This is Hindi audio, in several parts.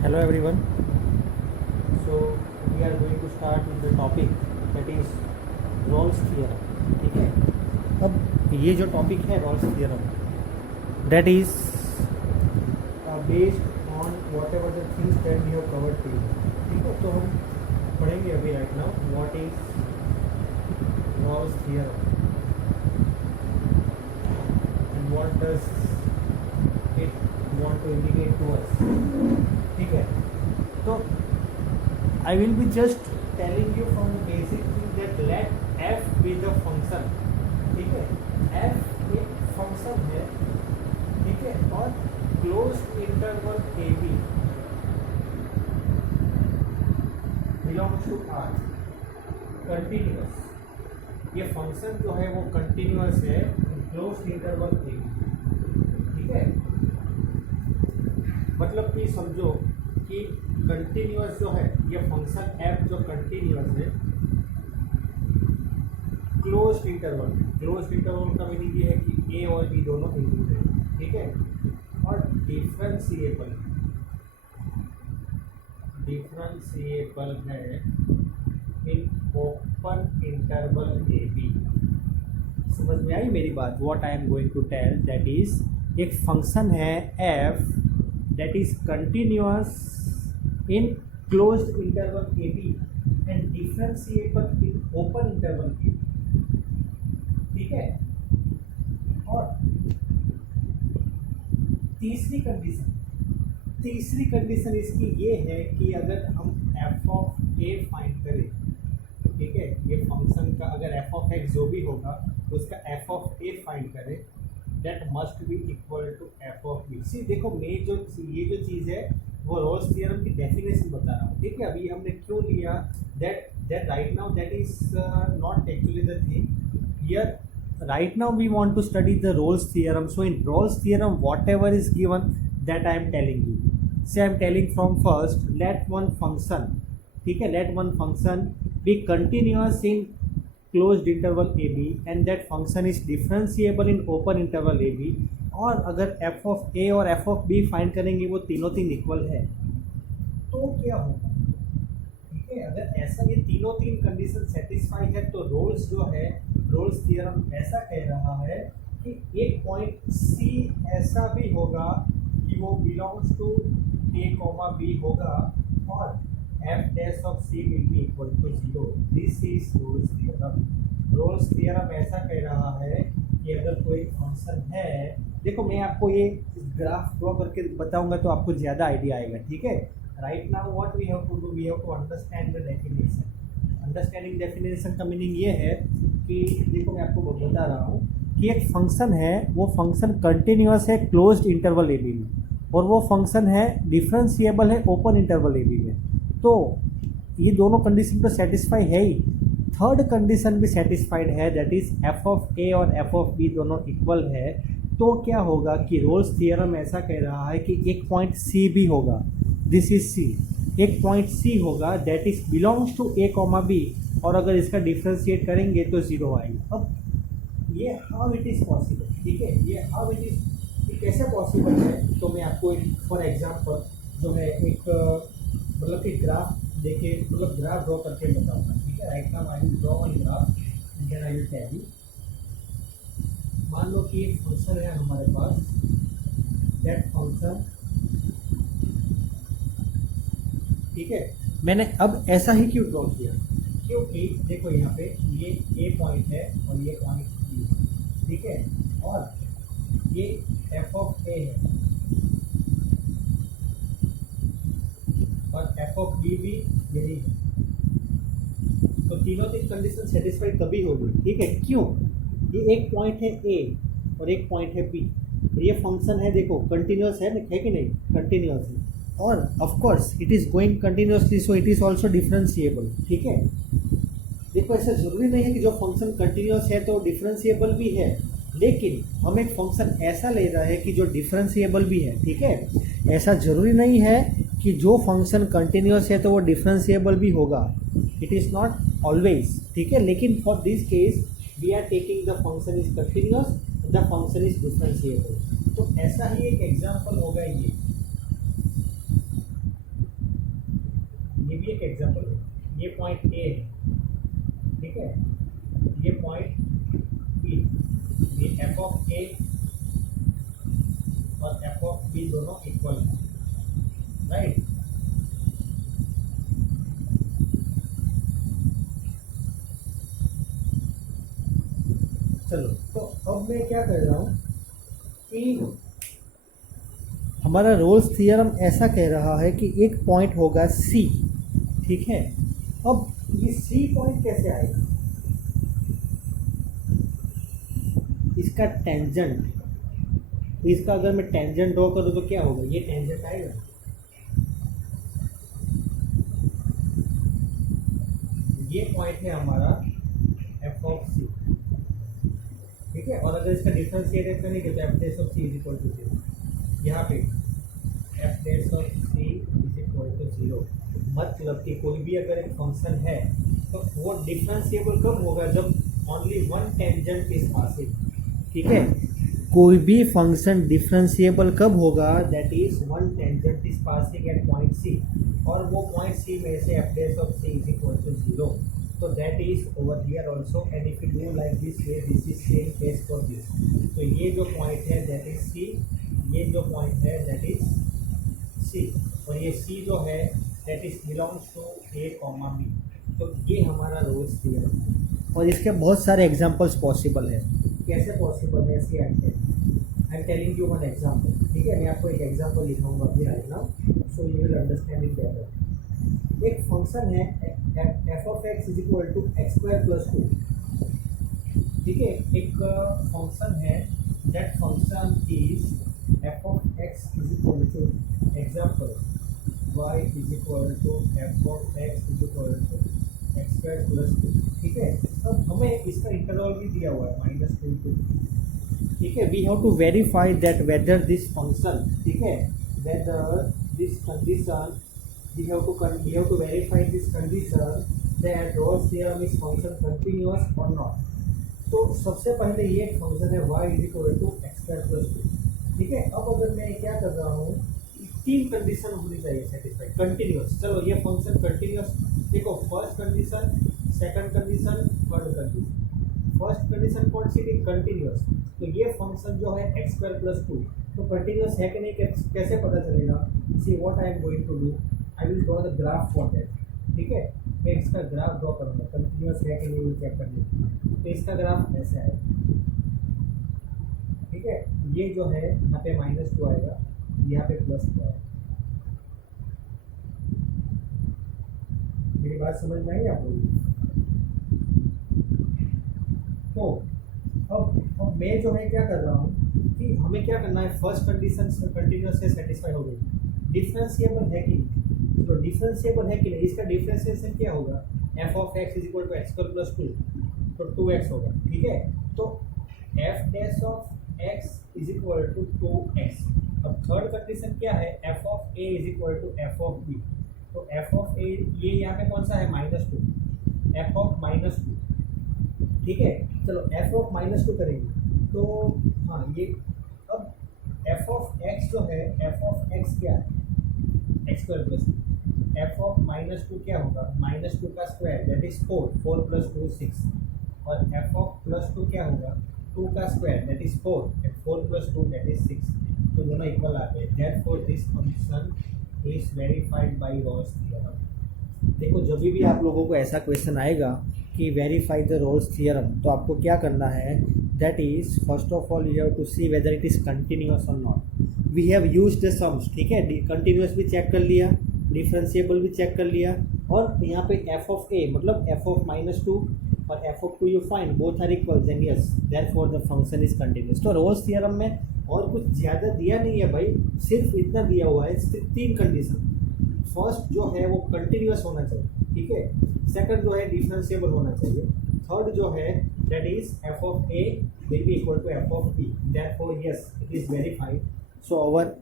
Hello everyone. So we are going to start with the topic that is Rolle's theorem. ठीक है, अब ये जो टॉपिक है Rolle's theorem, that is based on whatever the things that we have covered till. ठीक है, तो हम पढ़ेंगे अभी right now what is Rolle's theorem and what does it want to indicate to us. ठीक है, तो I will be just telling you from the basic thing that let f be the function. ठीक है, f एक फंक्शन है, ठीक है, और closed interval A B belongs to R continuous. ये फंक्शन जो है वो कंटिन्यूअस है क्लोज्ड इंटरवल ए बी. ठीक है, मतलब कि समझो कि कंटिन्यूअस जो है ये फंक्शन एफ जो कंटिन्यूअस है क्लोज्ड इंटरवल का मीनिंग ये है कि ए और बी दोनों इंक्लूड है. ठीक है, और डिफरेंशिएबल है in open interval A B. समझ में आई मेरी बात? What I am going to tell that is एक फंक्शन है F that is continuous in closed interval AB and differentiable in open interval AB. ठीक है, और तीसरी कंडीशन इसकी ये है कि अगर हम f of a फाइंड करें, ठीक है, ये फंक्शन का अगर f of x जो भी होगा उसका f of a फाइंड करें that must be equal to f of b. सी देखो, मैं ये जो चीज़ है वो रोल्स थ्योरम की डेफिनेशन बता रहा हूँ. ठीक है, अभी हमने क्यों लिया that right now that is not actually the thing here. Right now we want to study the Rolle's theorem. So in Rolle's theorem whatever is given that I am telling you. Say I am telling from first, let one function, ठीक है, let one function be continuous in closed interval A B and that function is differentiable in open interval A B. और अगर एफ ऑफ ए और एफ ऑफ बी फाइंड करेंगे वो तीनों इक्वल है तो क्या होगा? ठीक है, अगर ऐसा ये तीन कंडीशन सेटिस्फाई है तो रोल्स जो है रोल्स थ्योरम ऐसा कह रहा है कि एक पॉइंट सी ऐसा भी होगा कि वो belongs to A comma B होगा और f dash of c will be equal to 0. This is Rolle's theorem. Rolle's theorem ऐसा कह रहा है कि अगर कोई फंक्शन है, देखो मैं आपको ये ग्राफ ड्रॉ करके बताऊंगा तो आपको ज़्यादा आइडिया आएगा. ठीक है, right now what we have to do, we have to understand the definition. Understanding definition का मीनिंग ये है कि देखो मैं आपको बता रहा हूँ कि एक फंक्शन है, वो फंक्शन कंटिन्यूअस है क्लोज्ड इंटरवल ए बी में और वो फंक्शन है डिफरेंशिएबल है ओपन इंटरवल ए बी में. तो ये दोनों कंडीशन तो सेटिस्फाई है ही, थर्ड कंडीशन भी सेटिस्फाइड है दैट इज एफ ऑफ ए और एफ ऑफ बी दोनों इक्वल है. तो क्या होगा कि रोल्स थ्योरम ऐसा कह रहा है कि एक पॉइंट सी भी होगा, दिस इज सी, एक पॉइंट सी होगा that is belongs to A comma B और अगर इसका डिफ्रेंशिएट करेंगे तो 0 आएगी. अब ये हाउ इट इज़ पॉसिबल, ठीक है, ये हाउ इट इज़ कैसे पॉसिबल है तो मैं आपको एक फॉर एग्जाम्पल जो है एक मतलब कि ग्राफ देके मतलब ग्राफ ड्रॉ करके बताऊंगा. ठीक है, right now I will draw one graph and then I will tell you. मान लो कि एक फंक्शन है हमारे पास, दैट फंक्शन, ठीक है, मैंने अब ऐसा ही क्यों ड्रॉ किया क्योंकि देखो यहाँ पे ये ए पॉइंट है और ये पॉइंट बी है. ठीक है, और ये एफ ऑफ ए है और एफ ऑफ बी भी यही है. तो तीनों कंडीशन सेटिस्फाई तभी होगी. ठीक है, क्यों? ये एक पॉइंट है ए और एक पॉइंट है बी और ये फंक्शन है, देखो कंटिन्यूअस है कि नहीं? कंटिन्यूअस है और of course it is going continuously so it is also differentiable. ठीक है, देखो ऐसा ज़रूरी नहीं है कि जो फंक्शन कंटिन्यूअस है तो डिफरेंशिएबल भी है, लेकिन हम एक फंक्शन ऐसा ले रहे हैं कि जो डिफरेंशिएबल भी है. ठीक है, ऐसा ज़रूरी नहीं है कि जो फंक्शन कंटिन्यूअस है तो वो डिफरेंशिएबल भी होगा. It is not always. ठीक है, लेकिन for this case we are taking the function is continuous, the function is differentiable. तो ऐसा ही एक एग्जाम्पल होगा ये. भी एक एग्जांपल है, ये पॉइंट ए है, ठीक है, ये पॉइंट बी, ये एफ ऑफ ए और एफ ऑफ बी दोनों इक्वल है, राइट। चलो तो अब मैं क्या कर रहा हूँ कि हमारा रोल्स थ्योरम ऐसा कह रहा है कि एक पॉइंट होगा सी, ठीक है। अब ये सी पॉइंट कैसे आएगा, इसका टेंजेंट, इसका अगर मैं टेंजेंट ड्रॉ करूँ तो क्या होगा, ये टेंजेंट आएगा, ये पॉइंट है हमारा एफ ऑफ सी, ठीक है। और अगर इसका डिफरेंशिएट करेंगे तो F dash of C is equal to 0, यहाँ पे F dash of C is equal to 0, मतलब कि कोई भी अगर एक फंक्शन है तो वो डिफरेंशिएबल कब होगा, जब only one tangent is passing, ठीक है। कोई भी फंक्शन डिफरेंशिएबल कब होगा, that is one tangent is passing at point C, और वो पॉइंट सी में से F dash of C is equal to 0, तो that is over here also, and if you do like this way, this is same case for this. तो ये जो पॉइंट है दैट इज सी, ये जो पॉइंट है दैट इज सी, और ये सी जो है that is belongs to A comma B. तो ये हमारा रोल्स थ्योरम है, और इसके बहुत सारे एग्जांपल्स पॉसिबल है। कैसे पॉसिबल है, see I am telling you one example, ठीक है। मैं आपको एक एग्जांपल लिखाऊंगा अभी right now, so you will understand it better. एक फंक्शन है F of x is equal to x square plus 2, ठीक है। एक फंक्शन है, that function is F of x is equal to example y is equal to F of x is equal to x square plus 2, ठीक है। अब हमें इसका इंटरवल भी दिया हुआ है -2, ठीक है। We have to verify that whether this function, ठीक है, whether this condition, we have to verify this condition that Rolle's theorem is function continuous or not। तो सबसे पहले ये फंक्शन है y is equal to x square plus 2, ठीक है। अब अगर मैं क्या कर रहा हूँ, तीन कंडीशन होनी चाहिए सेटिस्फाइड, कंटिन्यूस। चलो ये फंक्शन कंटिन्यूस, देखो first condition, second condition, third condition. First condition कौन सी थी, कंटिन्यूस, तो ये फंक्शन जो है एक्स स्क्वायर प्लस 2 तो कंटिन्यूस है कि नहीं, कैसे पता चलेगा, see what I am going to do, I will draw the graph for that, ठीक है। मैं इसका ग्राफ ड्रॉ करूँगा, कंटिन्यूस है कि नहीं वो चेक करने, तो इसका ग्राफ ऐसा है, ठीक है। ये जो है यहाँ पे -2 आएगा, यहाँ पे +2 आएगा। मेरी बात समझ में आई आप लोगों को। तो अब मैं जो है क्या कर रहा हूँ कि हमें क्या करना है, फर्स्ट कंडीशन कंटिन्यूस से सेटिस्फाई हो गई, डिफरेंशिएबल है कि नहीं, तो डिफरेंशिएबल है कि नहीं, इसका डिफरेंशिएशन क्या होगा, F of x is equal to x square plus 2, तो 2x होगा, ठीक है। तो F dash of x is equal to 2x। अब थर्ड कंडीशन क्या है, F of A is equal to F of B, तो एफ ऑफ ए ये यहाँ पे कौन सा है, -2, एफ ऑफ -2, ठीक है। चलो एफ ऑफ -2 करेंगे तो हाँ ये, अब एफ ऑफ एक्स जो है, एफ ऑफ एक्स क्या है, x square plus 2, F of -2 क्या होगा, -2 का स्क्वायर दैट इज 4, 4 + 2 6, और एफ ऑफ +2 क्या होगा, 2 का square that is 4, 4 + 2 that is 6, तो दोनों इक्वल आते हैं। Therefore this function is verified bye Rolle's theorem. देखो जब भी आप लोगों को ऐसा क्वेश्चन आएगा कि वेरीफाई द रोल्स थ्योरम, तो आपको क्या करना है, that is first of all you have to see whether it is continuous और नॉट। We have used the sums, ठीक है, कंटिन्यूअस भी चेक कर लिया, डिफरेंशिएबल भी चेक कर लिया, और यहाँ पे एफ ऑफ ए मतलब एफ ऑफ -2 और F of 2 you find both are equal, and yes therefore the function is continuous. तो रोल्स थ्योरम में और कुछ ज़्यादा दिया नहीं है भाई, सिर्फ इतना दिया हुआ है, सिर्फ 3 कंडीशन। फर्स्ट जो है वो कंटिन्यूअस होना चाहिए, ठीक है, सेकंड जो है डिफरेंशिएबल होना चाहिए, थर्ड जो है that is F of A will be equal to F of B, therefore yes it is verified. So our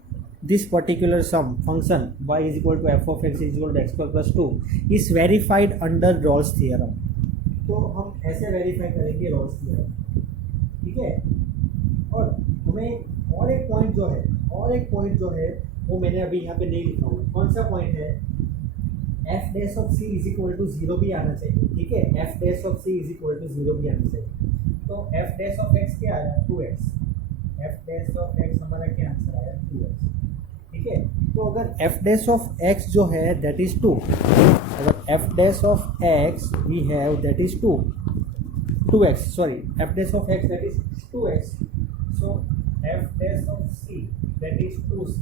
this particular sum function y is equal to f of x is equal to x square plus 2 is verified under Rolle's theorem। तो हम ऐसे वेरीफाई करेंगे रोल्स थ्योरम, ठीक है। और हमें और एक पॉइंट जो है वो मैंने अभी यहाँ पे नहीं लिखा हुआ, कौन सा पॉइंट है, F dash of C is equal to zero भी आना चाहिए, ठीक है, F dash of C is equal to zero भी आना चाहिए। तो एफ डैश ऑफ एक्स क्या आया, 2x, F dash of x हमारा क्या आंसर आया, 2x, ठीक है। तो अगर एफ डैश ऑफ एक्स जो है दैट इज 2, अगर F dash of X we have that is 2x, sorry, F dash of X that is 2x, so F dash of C that is 2c।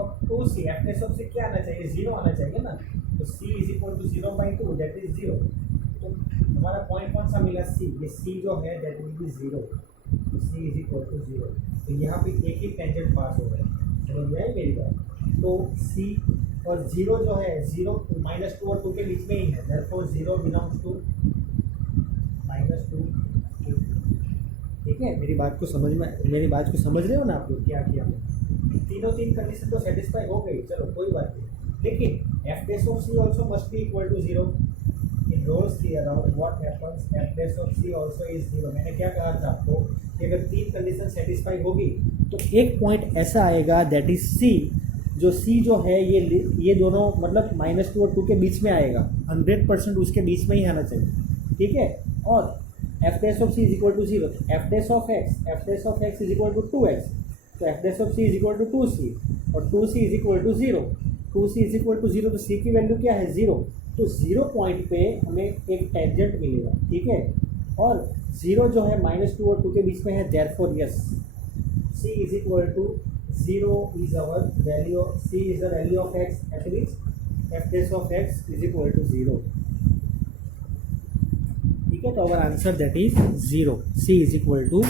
अब 2c एफ डैश ऑफ सी क्या आना चाहिए, 0 आना चाहिए ना, तो c is equal to 0/2 that is 0। तो हमारा पॉइंट कौन सा मिला, c, ये c जो है दैट विल बी 0, तो c इज इक्वल टू 0। तो यहाँ पे एक ही टेंजेंट पास हो रहा है, समझ में आई मेरी बात। तो c और 0 जो है, 0 -2 और 2 के बीच में ही है, देयरफॉर 0 बिलोंग्स टू -2, ठीक है। मेरी बात को समझ रहे हो ना आप लोग, क्या किया तीन कंडीशन तो सेटिस्फाई हो गई, चलो कोई बात नहीं। लेकिन F dash of C also must be equal to 0 in Rolle's theorem. What happens, F dash of C also is 0। मैंने क्या कहा था आपको कि अगर 3 कंडीशन सेटिस्फाई होगी तो एक पॉइंट ऐसा आएगा दैट इज सी, जो सी जो है ये दोनों मतलब -2 और 2 के बीच में आएगा, 100% उसके बीच में ही आना चाहिए, ठीक है। और F dash of C is equal to 0, F dash of x is equal to 2x, तो F dash of C is equal to 2c, और 2c is equal to 0, 2c is equal to 0, तो c की वैल्यू क्या है, 0। तो 0 पॉइंट पे हमें एक टेंजेंट मिलेगा, ठीक है। और 0 जो है -2 और 2 के बीच में है, therefore yes c is equal to 0 is our value, c is the value of x, that means F dash of x is equal to 0, ठीक है। तो our answer that is 0, c is equal to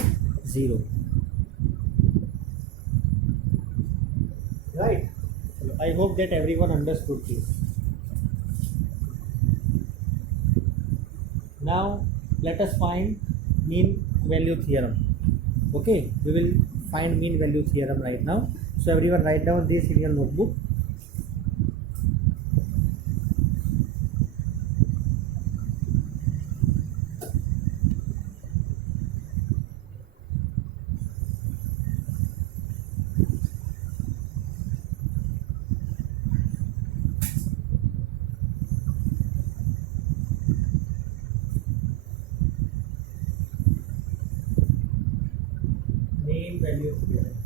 0, right? I hope that everyone understood this. Now let us find mean value theorem. Okay, we will find mean value theorem right now. So everyone write down this in your notebook. Mean value theorem.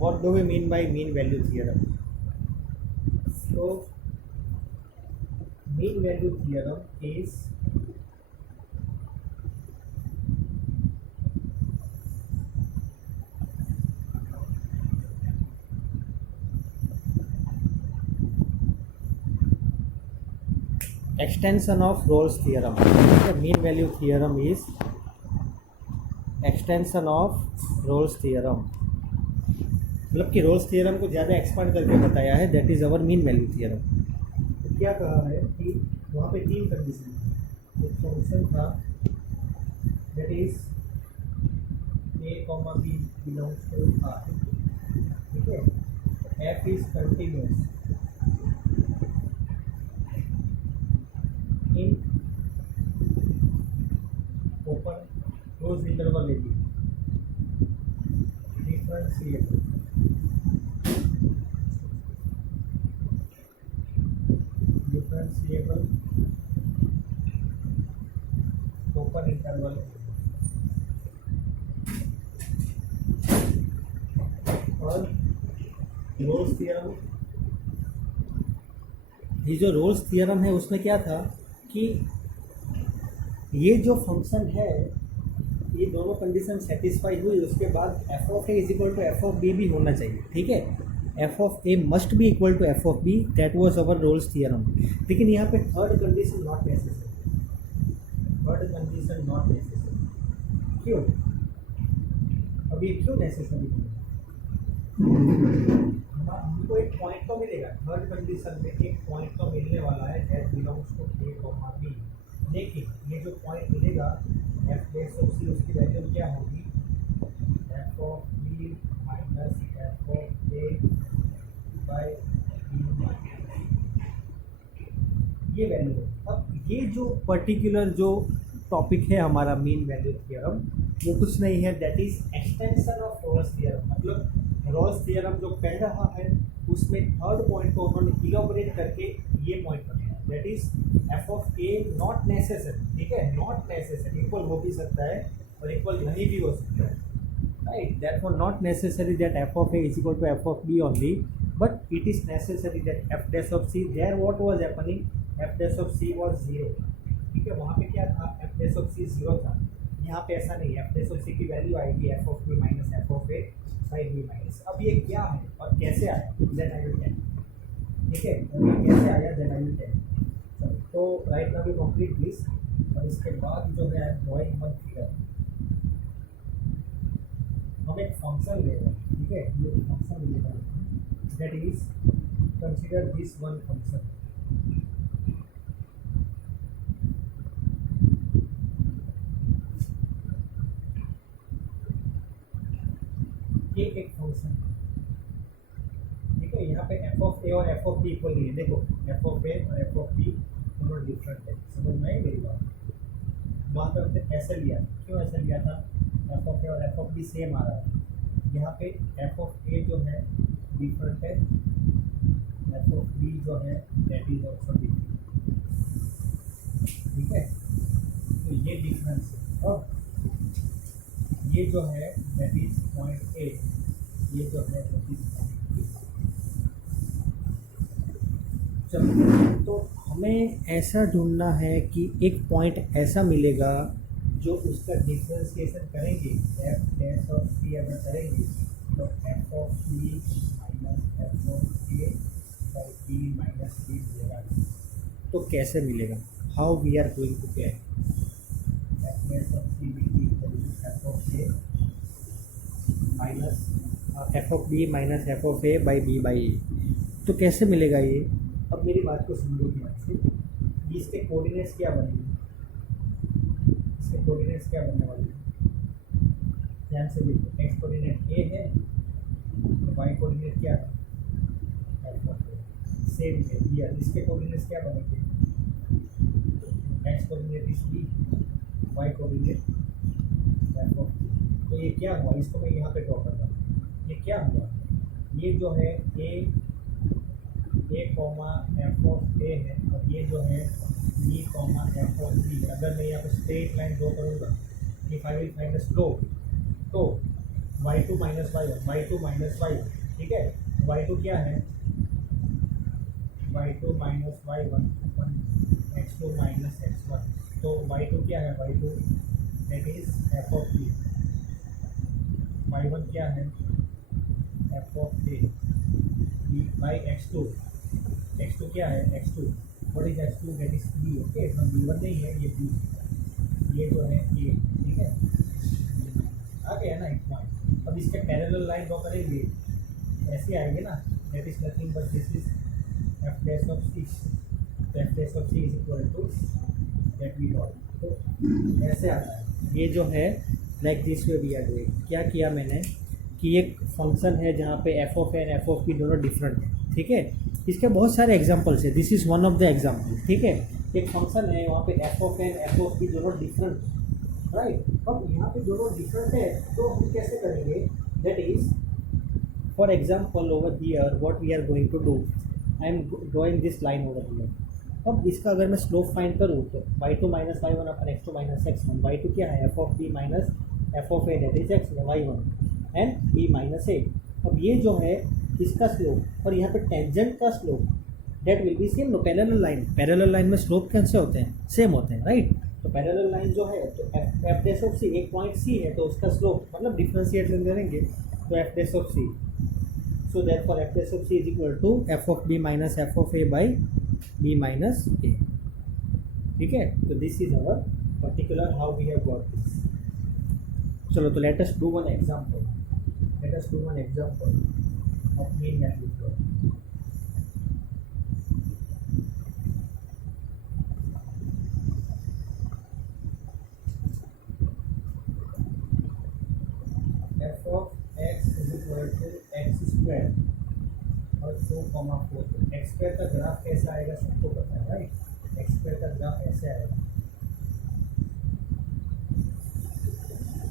What do we mean by mean value theorem? So mean value theorem is extension of Rolle's theorem. The mean value theorem is extension of Rolle's theorem. मतलब कि रोल्स थियरम को ज़्यादा एक्सपांड करके बताया है, that is our mean value theorem. तो क्या कहा है कि वहाँ पे 3 कंडीशन, एक फंक्शन था that is a, b belongs to r, ठीक है, f is continuous in open closed interval A B, differentiable open interval. और रोल्स थ्योरम, ये जो रोल्स थ्योरम है उसमें क्या था कि ये जो फंक्शन है ये दोनों कंडीशन सेटिस्फाई हुई, उसके बाद F of A is equal to F of B भी होना चाहिए, ठीक है। F of A must be equal to F of B, that was our Rolle's theorem. लेकिन यहाँ पे third condition not necessary, third condition not necessary. क्यों? अब ये क्यों नेसेसरी है? हमको एक पॉइंट तो मिलेगा, थर्ड कंडीशन में एक पॉइंट तो मिलने वाला है that belongs to A comma B. लेकिन ये जो पॉइंट मिलेगा एफ डैश ऑफ सी, उसकी वैल्यू क्या होगी, एफ ऑफ ये वैल्यू है। अब ये जो पर्टिकुलर जो टॉपिक है हमारा मीन वैल्यू थ्योरम, वो कुछ नहीं है, that is extension of Rolle's theorem. मतलब रॉल्स थ्योरम जो कह रहा है उसमें थर्ड पॉइंट को उन्होंने इलॉबरेट करके ये पॉइंट बनाया, that is F of A not necessary, ठीक है, नॉट नेसेसरी, इक्वल हो भी सकता है और इक्वल नहीं भी हो सकता है, right? Therefore not necessary that f of a is equal to f of b only, but it is necessary that f dash of c, there what was happening, f dash of c was 0, ठीक है, वहाँ पे क्या था, f dash of c 0 था, यहाँ पे ऐसा नहीं है, f dash of c की वैल्यू आएगी f of b minus f of a by b minus. अब ये क्या है और कैसे आया, then I will tell, ठीक है, और ये कैसे आया then I will tell। तो right now we complete this, और इसके बाद जो है ड्राइंग वन फिगर, हम एक फंक्शन ले रहे हैं, ठीक है, ये फंक्शन ले रहे हैं, that is consider this one function, ये एक फंक्शन, ठीक है, यहाँ पे एफ ऑफ ए और एफ ऑफ बी इक्वल नहीं है, देखो एफ ऑफ ए और एफ ऑफ बी दोनों डिफरेंट है, समझ में आई मेरी बात। वहाँ पर हमने ऐसे लिया, क्यों ऐसे लिया था, एफ ऑफ ए और एफ ऑफ बी सेम आ रहा है, यहाँ पे एफ ऑफ ए जो है डिफरेंट है, एफ ऑफ बी जो है दैट इज ऑल्सो डिफरेंट, ठीक है, तो ये डिफरेंस है। और ये जो है दैट इज पॉइंट ए, ये जो है दैट इज पॉइंट बी। चलो, तो हमें ऐसा ढूंढना है कि एक पॉइंट ऐसा मिलेगा जो उसका डिफ्रेंसिएशन करेंगे, एफ डैश ऑफ सी अगर करेंगे तो F of b minus F of a by b minus b मिलेगा। तो कैसे मिलेगा, how we are going to get f dash of c b equal to F of a minus F of b minus F of a by b by a. तो कैसे मिलेगा ये, अब मेरी बात को समझो ध्यान से, इसके कोऑर्डिनेट्स क्या बनेंगे, इसके कोऑर्डिनेट्स क्या बनने वाले हैं, ध्यान से देखो, एक्स कोऑर्डिनेट ए है तो वाई कोऑर्डिनेट क्या है, एफ ऑफ ए, सेम है हियर, इसके कोऑर्डिनेट्स क्या बनेंगे, X coordinate is B, Y coordinate F of B. तो ये क्या हुआ, इसको मैं यहाँ पे ड्रॉ कर रहा हूँ, ये क्या हुआ, ये जो है A comma F of A है, और ये जो है B comma F of B. अगर मैं यहाँ पे स्ट्रेट लाइन ड्रॉ करूँगा, if I will find the slope, तो y2 minus y1, y2 minus y1, ठीक है, y2 क्या है, y2 माइनस y1 अपन x2 माइनस x1, तो y2 क्या है, y2 that is F of B, y1 क्या है, F of A B by x2, x2 क्या है, x2 what is x2 that is B, okay, इसमें b1 नहीं है, ये b, ये जो है ए, ठीक है, आ गया ना एक पॉइंट। अब इसके पैरेलल लाइन ड्रॉ करेंगे, ऐसे आएंगे ना, that is nothing but this is F dash of C, F dash of C is equal to that we dot, तो ऐसे आता है। ये जो है like this way we are doing, क्या किया मैंने कि एक फंक्शन है जहाँ पे F of A and F of B दोनों डिफरेंट है, ठीक है, इसके बहुत सारे एग्जांपल्स है, this is one of the example, ठीक है, एक फंक्शन है वहाँ पे F of A and F of B दोनों डिफरेंट, राइट। अब यहाँ पे दोनों डिफरेंट है तो हम कैसे करेंगे, that is for example over here what we are going to do, I am drawing this line over here. अब इसका अगर मैं स्लोप फाइंड करूँ तो y2 माइनस y1 अपन x2 माइनस x1, y2 क्या है, F of b minus F of a that is x y1 and b minus a. अब ये जो है इसका स्लोप और यहाँ पे टेंजेंट का slope that will be same, no parallel line में स्लोप कैसे होते हैं, सेम होते हैं, राइट। तो पैरेलल लाइन जो है तो एफ डैश ऑफ सी, एक पॉइंट सी है तो उसका स्लोप मतलब डिफरेंशिएट करेंगे तो F dash of c, so therefore f dash of C is equal to F of b minus F of a by b minus a, ठीक है। तो this is our particular how we have got this. चलो, तो let us do one example, of mean value theorem. F of x is equal to x square और 4, 4, एक्स स्क्वायर का ग्राफ कैसा आएगा सबको पता है, राइट। ग्राफ ऐसे आएगा,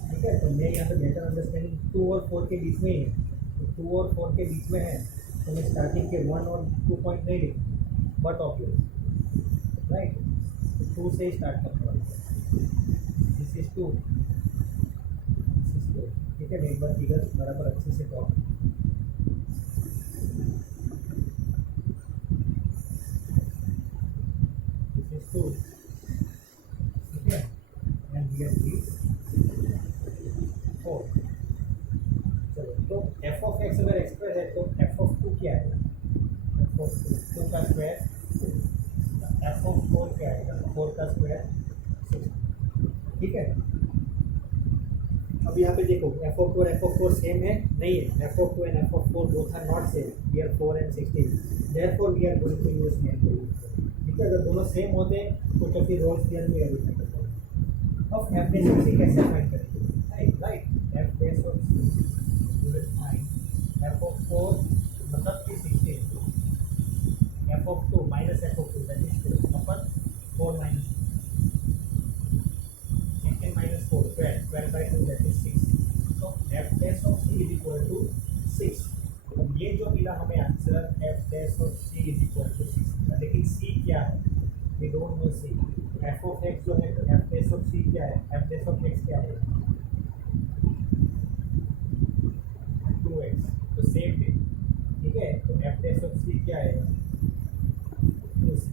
ठीक है। तो मैं यहाँ पे बेटर अंडरस्टैंडिंग 2 और 4 के बीच में ही है, तो 2 और 4 के बीच में है, तो मैं स्टार्टिंग के 1 और 2 पॉइंट नहीं लिखूँ, बट ऑब्वियस राइट, 2 से ही स्टार्ट करने वाला है। दिस इज 2, दिस इज 2, ठीक है। मैं एक बार फिगर बराबर अच्छे से ड्रॉ, दिस इज 2, ठीक है, एंड हियर इज 4। चलो, तो एफ ऑफ एक्स अगर एक्सप्रेस है तो एफ ऑफ 2 क्या है, एफ ऑफ 2 का स्क्वायर, एफ ऑफ 4 क्या आएगा, 4 का स्क्वायर 6, ठीक है। अब यहाँ पे देखो एफ ऑफ 4 सेम है, नहीं है, F of 2 and F of 4 both are not same, we are 4 and 16, therefore we are going to use mean value, ठीक है। अगर दोनों सेम होते तो फिर रोल्स थ्योरम में यूज करते हैं। अब एफ डैश ऑफ सी कैसे फाइंड करेंगे, right, F dash of C we will find F of 4 मतलब कि 16, F of 2 minus F of 2 that is 2 अपन 4 minus 16 minus 4 12 by 2 that is 6, तो F dash of C is equal to 6। अब ये जो मिला हमें answer F dash of C is equal to 6 मिला, लेकिन सी क्या है, we don't know C. F of X जो है तो एफ डैश ऑफ सी क्या है, एफ डैश ऑफ एक्स क्या है 2x, तो सेम है, ठीक है। तो एफ डैश ऑफ सी क्या है 2c,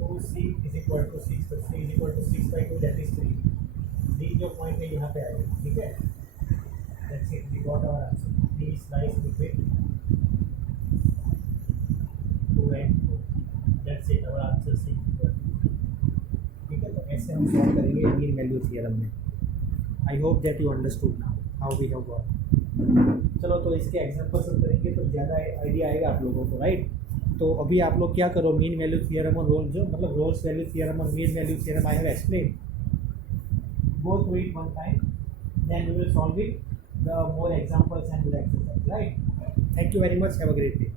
2c is equal to 6, तो c is equal to 6 by 2 that is 3, the जो पॉइंट है यहाँ पे आएगा, ठीक है। That's it, we got our answer, the slice between 2 and 4, that's it, our answer C, ठीक है। तो ऐसे हम सॉल्व करेंगे मीन वैल्यू थ्योरम में। I hope that you understood now how we have got. चलो, तो इसके एग्जांपल्स करेंगे तो ज़्यादा आइडिया आएगा आप लोगों को, राइट। तो अभी आप लोग क्या करो, मीन वैल्यू थ्योरम और रोल जो मतलब रोल्स वैल्यू थ्योरम और mean value theorem I have explain, go through it one time, then we will solve it, the more examples and the exercise, right? Thank you very much, have a great day.